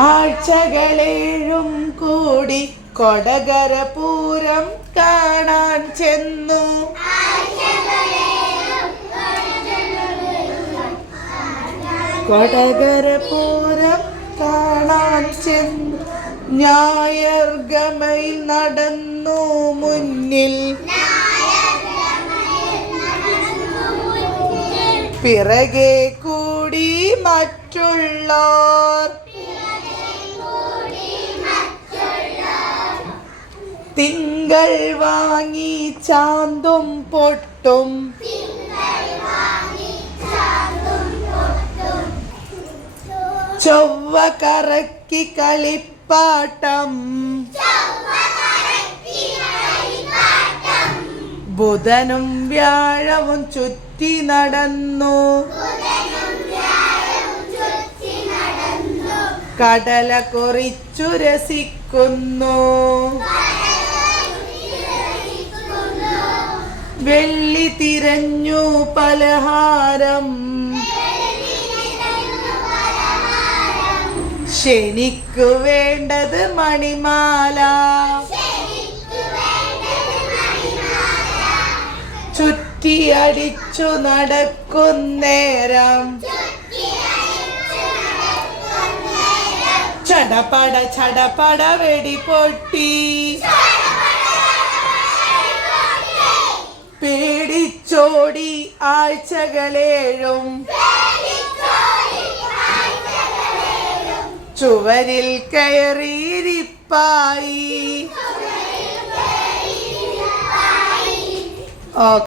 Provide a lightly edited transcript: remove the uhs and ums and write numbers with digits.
ആഴ്ചകളേഴും കൂടി കൊടകര പൂരം കാണാൻ ചെന്നു. കൊടകര പൂരം കാണാൻ ചെന്നു. ഞായർഗമയിൽ നടന്നു മുന്നിൽ, പിറകെ കൂടി മറ്റുള്ളോർ. തിങ്കൾ വാങ്ങി ചാന്തും പൊട്ടും, ചൊവ്വ കറക്കി കളിപ്പാട്ടം. ബുധനും വ്യാഴവും ചുറ്റി നടന്നു. കടല കുറിച്ചു രസിക്കുന്നു. വെള്ളി തിരഞ്ഞു പലഹാരം. ശനിക്കു വേണ്ടത് മണിമാല. ചുറ്റിയടിച്ചു നടക്കുന്നേരം ചടപട ചടപട വെടിപൊട്ടി. പേടിച്ചോടി ആഴ്ചകളേഴും, ചുവരിൽ കയറിയിരിപ്പായി.